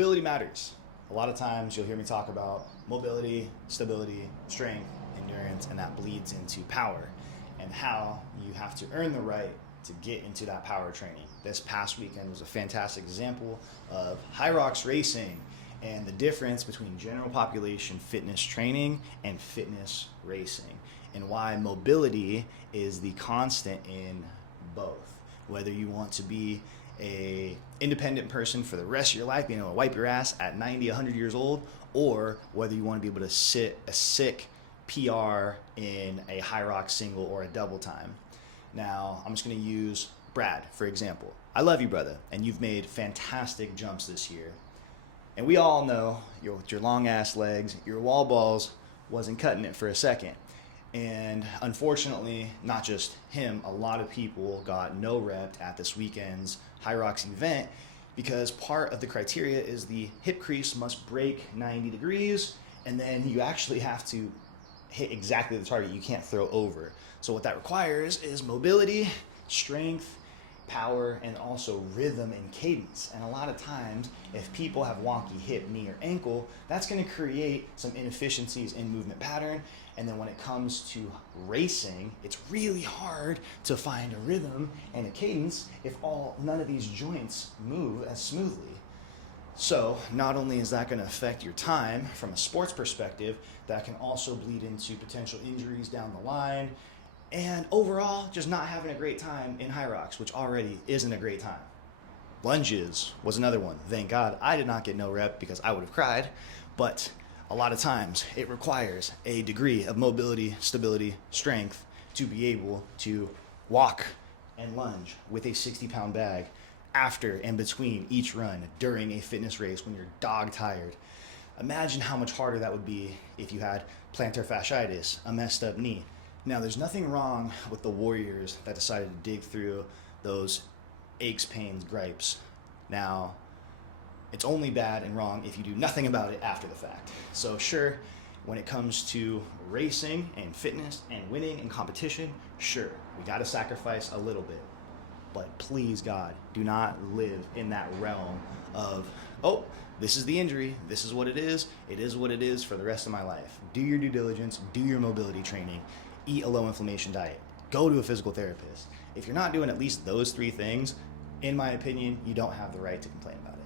Mobility matters. A lot of times you'll hear me talk about mobility, stability, strength, endurance, and that bleeds into power and how you have to earn the right to get into that power training. This past weekend was a fantastic example of HYROX racing and the difference between general population fitness training and fitness racing, and why mobility is the constant in both. Whether you want to be a independent person for the rest of your life, being able to wipe your ass at 90, 100 years old, or whether you want to be able to sit a sick PR in a HYROX single or a double time. Now, I'm just going to use Brad, for example. I love you, brother, and you've made fantastic jumps this year. And we all know with your long ass legs, your wall balls wasn't cutting it for a second. And unfortunately, not just him, a lot of people got no rep at this weekend's HYROX event because part of the criteria is the hip crease must break 90 degrees, and then you actually have to hit exactly the target. You can't throw over. So what that requires is mobility, strength, power, and also rhythm and cadence. And a lot of times, if people have wonky hip, knee, or ankle, that's going to create some inefficiencies in movement pattern. And then when it comes to racing, it's really hard to find a rhythm and a cadence if none of these joints move as smoothly. So not only is that going to affect your time from a sports perspective, that can also bleed into potential injuries down the line, and overall just not having a great time in HYROX, which already isn't a great time. Lunges was another one. Thank God I did not get no rep because I would have cried, but a lot of times it requires a degree of mobility, stability, strength to be able to walk and lunge with a 60-pound bag after and between each run during a fitness race when you're dog tired. Imagine how much harder that would be if you had plantar fasciitis, a messed up knee. Now, there's nothing wrong with the warriors that decided to dig through those aches, pains, gripes. Now, it's only bad and wrong if you do nothing about it after the fact. So sure, when it comes to racing and fitness and winning and competition, sure, we got to sacrifice a little bit. But please, God, do not live in that realm of, oh, this is the injury, this is what it is what it is for the rest of my life. Do your due diligence, do your mobility training, eat a low inflammation diet, go to a physical therapist. If you're not doing at least those three things, in my opinion, you don't have the right to complain about it.